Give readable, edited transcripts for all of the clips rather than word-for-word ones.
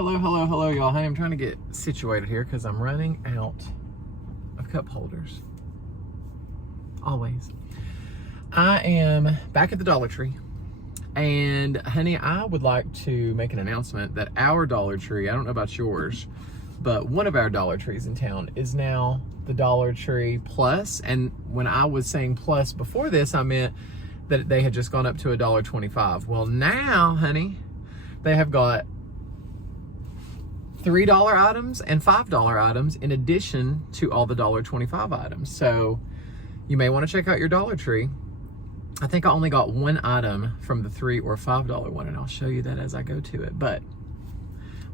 Hello, y'all. Hey, I'm trying to get situated here because I'm running out of cup holders. Always. I am back at the Dollar Tree. And, honey, I would like to make an announcement that our Dollar Tree, I don't know about yours, but one of our Dollar Trees in town is now the Dollar Tree Plus. And when I was saying plus before this, I meant that they had just gone up to $1.25. Well, now, honey, they have got $3 items and $5 items in addition to all the $1.25 items. So you may want to check out your Dollar Tree. I think I only got one item from the $3 or $5 one, and I'll show you that as I go to it. But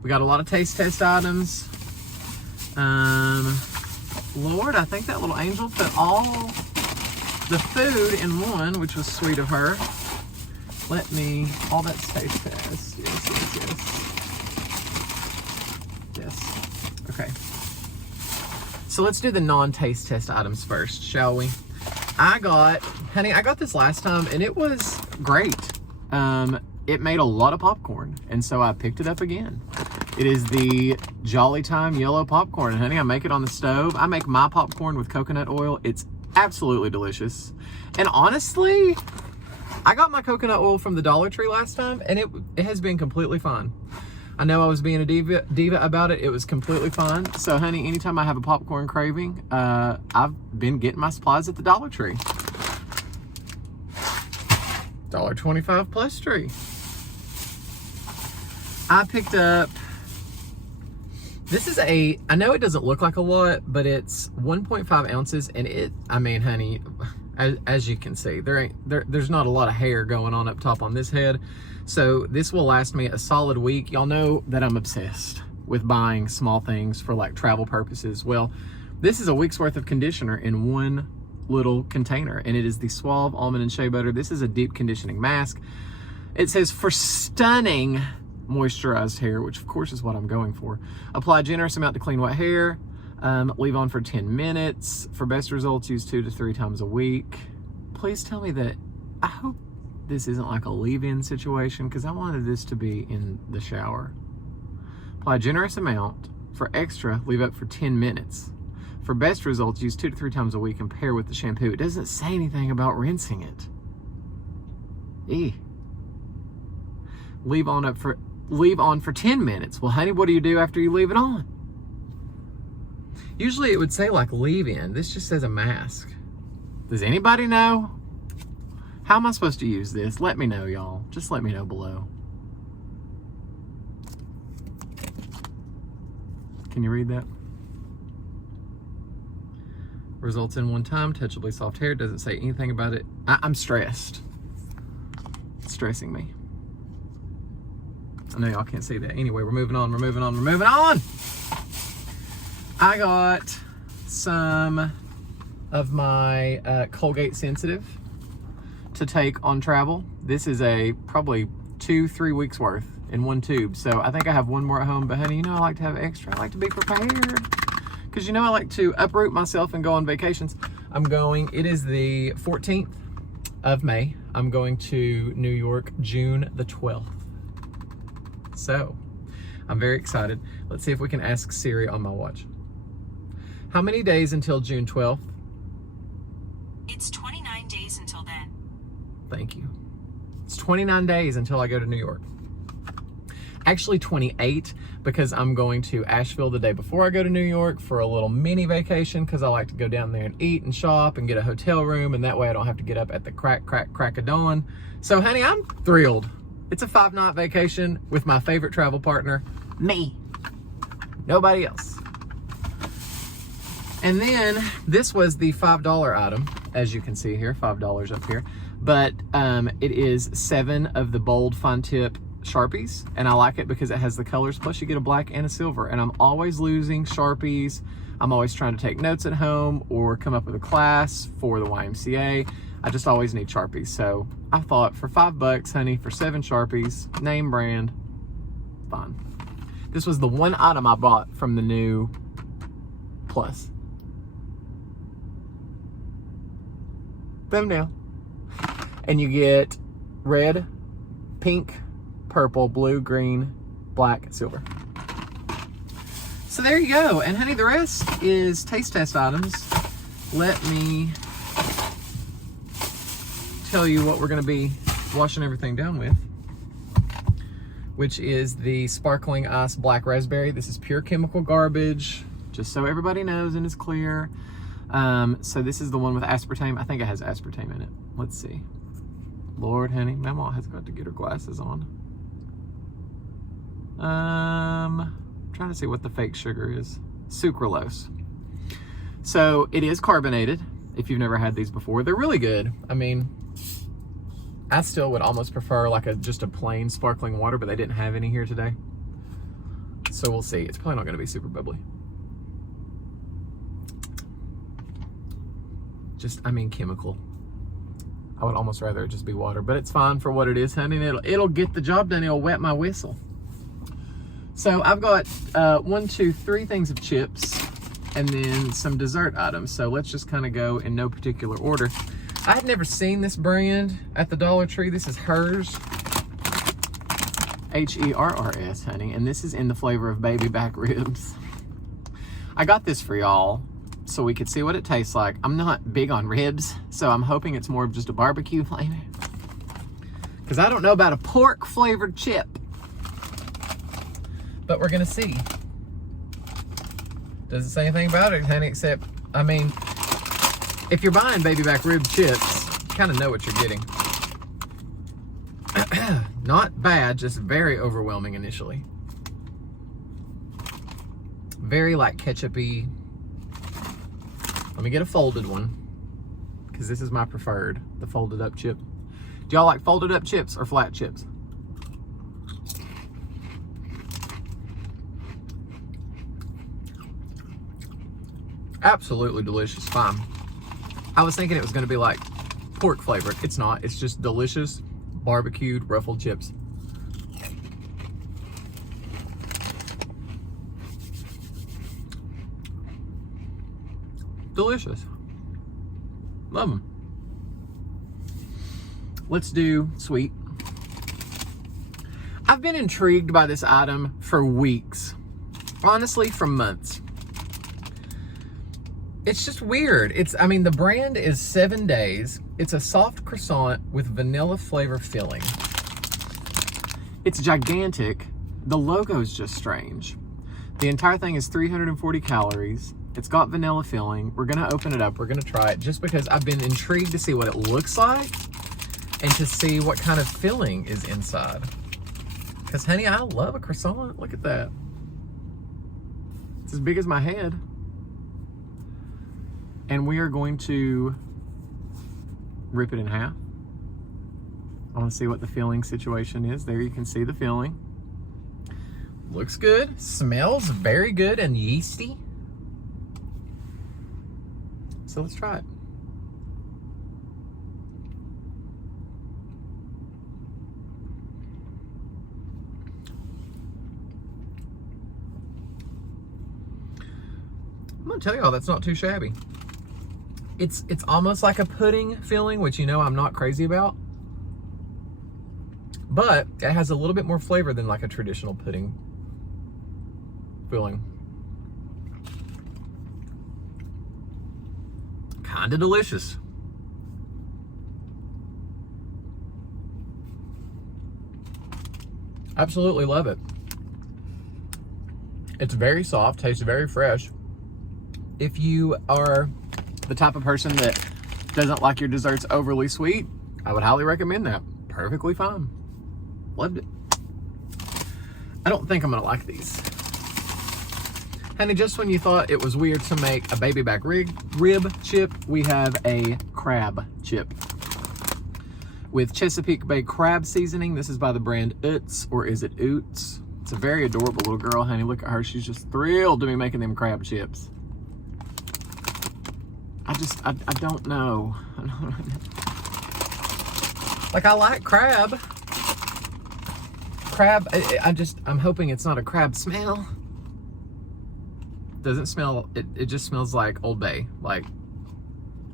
we got a lot of taste test items. Lord, I think that little angel put all the food in one, which was sweet of her. All that's taste test. Yes. Okay. So let's do the non-taste test items first, shall we? I got this last time and it was great. It made a lot of popcorn, and so I picked it up again. It is the Jolly Time yellow popcorn. Honey, I make it on the stove. I make my popcorn with coconut oil. It's absolutely delicious. And honestly, I got my coconut oil from the Dollar Tree last time, and it has been completely fine. I know I was being a diva about it. It was completely fine. So, honey, anytime I have a popcorn craving, I've been getting my supplies at the Dollar Tree. $1.25 plus tree. I picked up, I know it doesn't look like a lot, but it's 1.5 ounces, and I mean, honey, as you can see, there's not a lot of hair going on up top on this head. So this will last me a solid week. Y'all know that I'm obsessed with buying small things for like travel purposes. Well, this is a week's worth of conditioner in one little container, and it is the Suave Almond and Shea Butter. This is a deep conditioning mask. It says for stunning moisturized hair, which of course is what I'm going for. Apply a generous amount to clean wet hair. Leave on for 10 minutes. For best results, use 2 to 3 times a week. Please tell me that, I hope this isn't like a leave-in situation, because I wanted this to be in the shower. Apply a generous amount. For extra, leave up for 10 minutes. For best results, use 2 to 3 times a week and pair with the shampoo. It doesn't say anything about rinsing it. Leave on for 10 minutes. Well, honey, what do you do after you leave it on? Usually it would say like leave in. This just says a mask. Does anybody know? How am I supposed to use this? Let me know, y'all. Just let me know below. Can you read that? Results in one time, touchably soft hair. Doesn't say anything about it. I'm stressed. It's stressing me. I know y'all can't see that. Anyway, we're moving on. I got some of my Colgate Sensitive to take on travel. This is probably 2-3 weeks worth in one tube. So I think I have one more at home, but honey, you know I like to have extra. I like to be prepared, because you know I like to uproot myself and go on vacations. It is the 14th of May. I'm going to New York June the 12th. So I'm very excited. Let's see if we can ask Siri on my watch. How many days until June 12th? It's 29 days until then. Thank you. It's 29 days until I go to New York. Actually 28, because I'm going to Asheville the day before I go to New York for a little mini vacation, because I like to go down there and eat and shop and get a hotel room, and that way I don't have to get up at the crack of dawn. So honey, I'm thrilled. It's a 5-night vacation with my favorite travel partner, me. Nobody else. And then this was the $5 item, as you can see here, $5 up here. But it is 7 of the bold fine tip Sharpies, and I like it because it has the colors, plus you get a black and a silver. And I'm always losing Sharpies. I'm always trying to take notes at home or come up with a class for the YMCA. I just always need Sharpies. So I thought for $5, honey, for 7 Sharpies, name brand, fine. This was the one item I bought from the new Plus. Thumbnail. And you get red, pink, purple, blue, green, black, silver. So there you go. And honey, the rest is taste test items. Let me tell you what we're gonna be washing everything down with, which is the Sparkling Ice Black Raspberry. This is pure chemical garbage, just so everybody knows and is clear. So this is the one with aspartame. I think it has aspartame in it. Let's see. Lord, honey, Mama has got to get her glasses on. Trying to see what the fake sugar is. Sucralose. So it is carbonated. If you've never had these before, they're really good. I mean, I still would almost prefer like just a plain sparkling water, but they didn't have any here today. So we'll see. It's probably not going to be super bubbly. Just, I mean, chemical. I would almost rather it just be water, but it's fine for what it is, honey. It'll get the job done. It'll wet my whistle. So I've got 1, 2, 3 things of chips and then some dessert items. So let's just kind of go in no particular order. I had never seen this brand at the Dollar Tree. This is Hers. H-E-R-R-S, honey. And this is in the flavor of baby back ribs. I got this for y'all so we could see what it tastes like. I'm not big on ribs, so I'm hoping it's more of just a barbecue flavor. Because I don't know about a pork flavored chip. But we're gonna see. Doesn't say anything about it, honey, except, I mean, if you're buying baby back rib chips, you kind of know what you're getting. Not bad, just very overwhelming initially. Very like ketchup-y. Let me get a folded one, because this is my preferred, the folded up chip. Do y'all like folded up chips or flat chips? Absolutely delicious, fine. I was thinking it was gonna be like pork flavored. It's not, it's just delicious, barbecued, ruffled chips. Delicious. Love them. Let's do sweet. I've been intrigued by this item for weeks. Honestly, for months. It's just weird. I mean, the brand is 7 Days. It's a soft croissant with vanilla flavor filling. It's gigantic. The logo's just strange. The entire thing is 340 calories. It's got vanilla filling. We're gonna open it up. We're gonna try it just because I've been intrigued to see what it looks like and to see what kind of filling is inside. Because, honey, I love a croissant. Look at that. It's as big as my head. And we are going to rip it in half. I want to see what the filling situation is. There you can see the filling. Looks good. Smells very good and yeasty. So let's try it. I'm gonna tell y'all that's not too shabby. It's almost like a pudding filling, which you know I'm not crazy about. But it has a little bit more flavor than like a traditional pudding filling. Kinda delicious. Absolutely love it. It's very soft, tastes very fresh. If you are the type of person that doesn't like your desserts overly sweet, I would highly recommend that. Perfectly fine. Loved it. I don't think I'm gonna like these. Honey, just when you thought it was weird to make a baby back rib chip, we have a crab chip with Chesapeake Bay crab seasoning. This is by the brand Utz, or is it Oots? It's a very adorable little girl, honey. Look at her. She's just thrilled to be making them crab chips. I don't know. Like, I like crab. Crab, I'm hoping it's not a crab smell. Doesn't smell, it just smells like Old Bay, like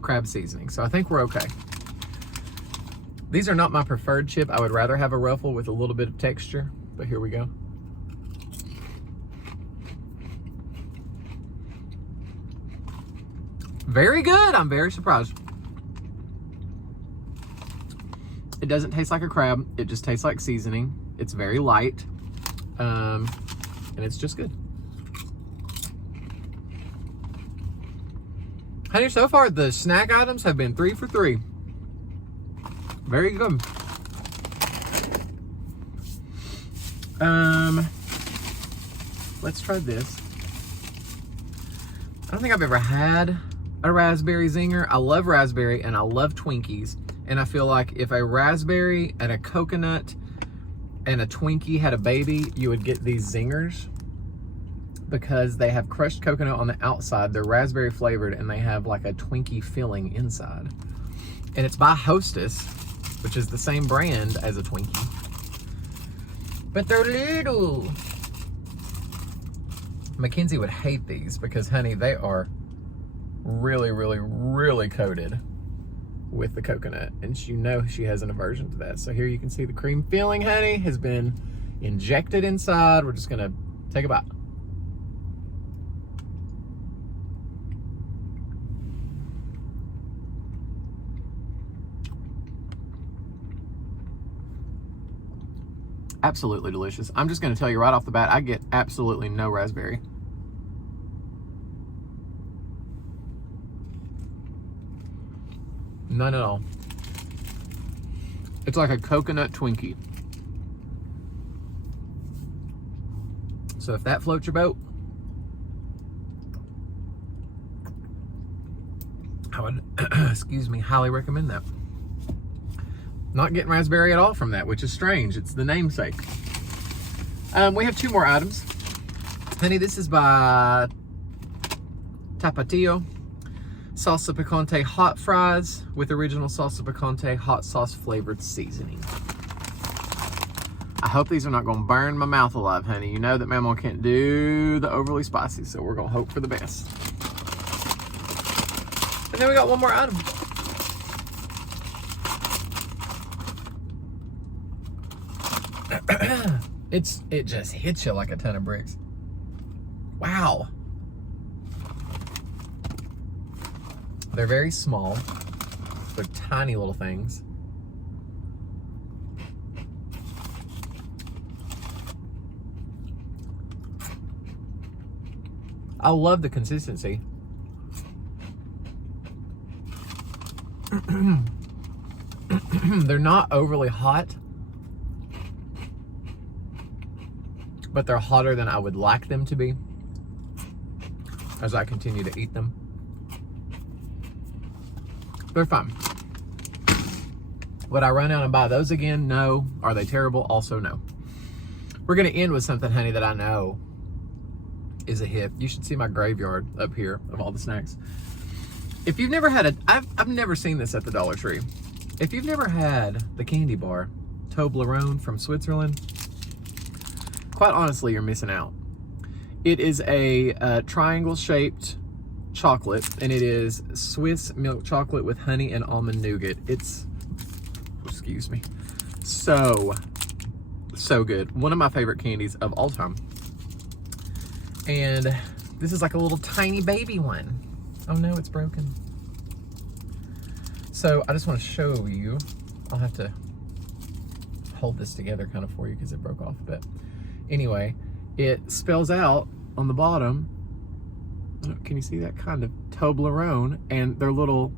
crab seasoning. So I think we're okay. These are not my preferred chip. I would rather have a ruffle with a little bit of texture, but here we go. Very good. I'm very surprised. It doesn't taste like a crab. It just tastes like seasoning. It's very light. And it's just good. Honey, so far the snack items have been 3 for 3. Very good. Let's try this. I don't think I've ever had a raspberry zinger. I love raspberry and I love Twinkies. And I feel like if a raspberry and a coconut and a Twinkie had a baby, you would get these zingers because they have crushed coconut on the outside. They're raspberry flavored and they have like a Twinkie filling inside. And it's by Hostess, which is the same brand as a Twinkie. But they're little. Mackenzie would hate these because, honey, they are really, really, really coated with the coconut. And you know she has an aversion to that. So here you can see the cream filling, honey, has been injected inside. We're just gonna take a bite. Absolutely delicious. I'm just gonna tell you right off the bat, I get absolutely no raspberry. None at all. It's like a coconut Twinkie. So if that floats your boat, I would, excuse me, highly recommend that. Not getting raspberry at all from that, which is strange. It's the namesake. We have 2 more items. Honey, this is by Tapatio. Salsa Picante Hot Fries with original Salsa Picante hot sauce flavored seasoning. I hope these are not gonna burn my mouth alive, honey. You know that Mama can't do the overly spicy, so we're gonna hope for the best. And then we got one more item. It just hits you like a ton of bricks. Wow. They're very small. They're tiny little things. I love the consistency. They're not overly hot, but they're hotter than I would like them to be as I continue to eat them. They're fine. Would I run out and buy those again? No. Are they terrible? Also no. We're gonna end with something, honey, that I know is a hit. You should see my graveyard up here of all the snacks. If you've never had I've never seen this at the Dollar Tree. If you've never had the candy bar Toblerone from Switzerland, quite honestly, you're missing out. It is a triangle-shaped chocolate, and it is Swiss milk chocolate with honey and almond nougat. It's, excuse me, so good. One of my favorite candies of all time. And this is like a little tiny baby one. Oh no, it's broken. So I just want to show you. I'll have to hold this together kind of for you because it broke off a bit. Anyway, it spells out on the bottom, can you see that, kind of Toblerone, and they're little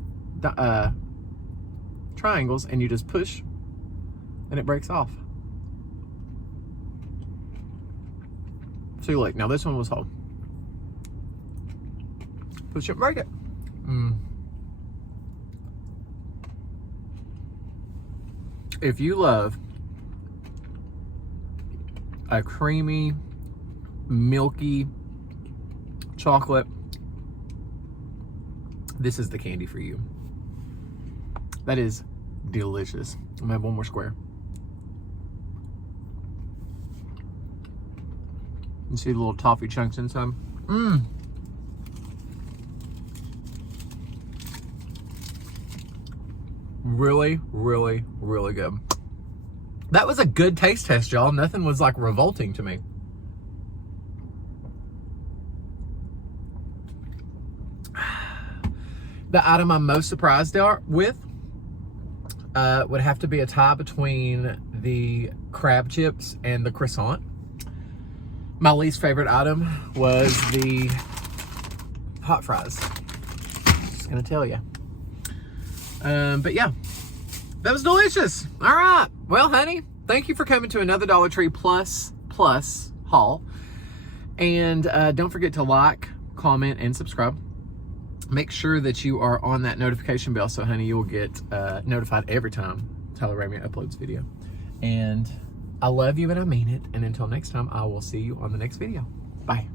triangles, and you just push and it breaks off. See, look, now this one was whole. Push it, break it. If you love a creamy, milky chocolate, this is the candy for you. That is delicious. I'm gonna have one more square. You see the little toffee chunks inside? Really, really, really good. That was a good taste test, y'all. Nothing was like revolting to me. The item I'm most surprised with would have to be a tie between the crab chips and the croissant. My least favorite item was the hot fries. Just gonna tell you. But yeah, that was delicious. All right. Well, honey, thank you for coming to another Dollar Tree Plus haul. And don't forget to like, comment, and subscribe. Make sure that you are on that notification bell so, honey, you'll get notified every time Tyler Ramey uploads video. And I love you and I mean it. And until next time, I will see you on the next video. Bye.